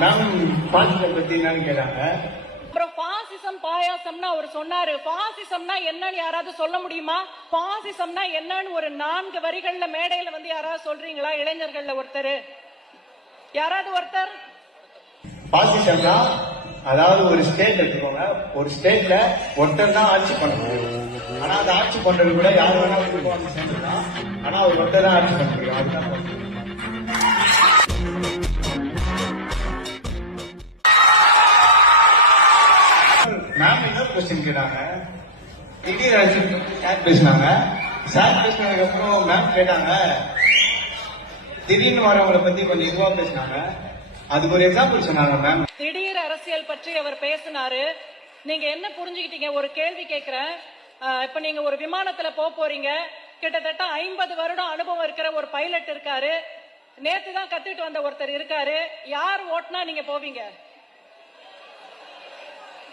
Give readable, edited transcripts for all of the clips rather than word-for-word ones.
Ma'am பாசிசம் பத்தி என்னன்னு கேட்டாங்க. அப்புறம் பாசிசம் பாயாசம்னா அவர் சொன்னாரு. பாசிசம்னா என்னன்னு யாராவது சொல்ல முடியுமா? பாசிசம்னா என்னன்னு ஒரு 4 வரிகள்ல மேடையில வந்து யாராவது சொல்றீங்களா? இளைஞர்கள்ல ஒருத்தர், யாராவது ஒருத்தர். பாசிசம்னா அதாவது ஒரு ஸ்டேட் எடுத்துக்கோங்க, ஒரு ஸ்டேட்ல ஒருத்தர் தான் ஆட்சி பண்ண முடியும். ஆனா அந்த ஆட்சி பண்றது கூட யாரு வேணா சேர்ந்துதான், ஆனா அவர் ஒருத்தர் தான் ஆட்சி பண்ண முடியும். அதுதான் மேம் இன்னொரு கொஸ்டின் கேட்டாங்க. திடீர் சார் பேசினாங்க. சார் பேசினதுக்கு அப்புறம் மேம் கேட்டாங்க, திடீர்னு வரவங்களை பத்தி கொஞ்சம் இதுவா பேசினாங்க. அதுக்கு ஒரு எக்ஸாம்பிள் சொன்னாங்க மேம். திடீர் அரசியல் பற்றி அவர் பேசினாரு. நீங்க என்ன புரிஞ்சுக்கிட்டீங்க? ஒரு கேள்வி கேட்கிறேன். இப்ப நீங்க ஒரு விமானத்துல போறீங்க. கிட்டத்தட்ட 50 வருடம் அனுபவம் இருக்கிற ஒரு பைலட் இருக்காரு. நேத்து தான் கத்துட்டு வந்த ஒருத்தர் இருக்காரு. யார் ஓட்டுனா நீங்க போவீங்க?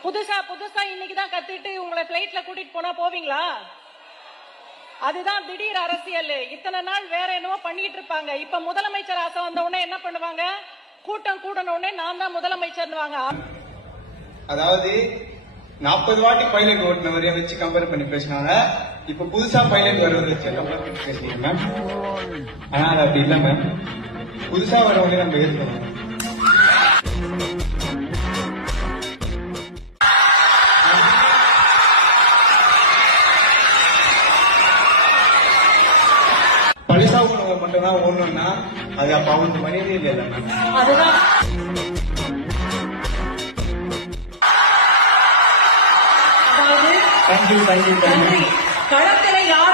புதுசா இன்னைக்குதான் கத்துட்டு உங்களை பிளைட்ல கூட்டிட்டு போனா போவீங்களா? அதுதான் திடீர் அரசியல். இத்தனை நாள் வேற என்னவோ பண்ணிட்டு இருப்பாங்க. இப்ப முதலமைச்சர் ஆசை வந்த உடனே என்ன பண்ணுவாங்க? கூட்டம் கூடன உடனே நான் தான் முதலமைச்சர்னுவாங்க. அதாவது 40 வாட்டி பைலட் ஓட்டுனவரைய வச்சு கம்பேர் பண்ணி பேசினாங்க. இப்ப புதுசா பைலட் வருவதை வச்சு கம்பேர் பண்ணி பேசுறீங்க மேம். ஆனா அது அப்படி இல்ல மேம். புதுசா வரவங்களே நம்ம ஏற்கணும். பழிசா உணவை மட்டும் தான் ஓடணும்னா அது அப்ப அவங்களுக்கு மனிதே இல்லை மேம். அதுதான் தேங்க்யூ. களத்துல யார்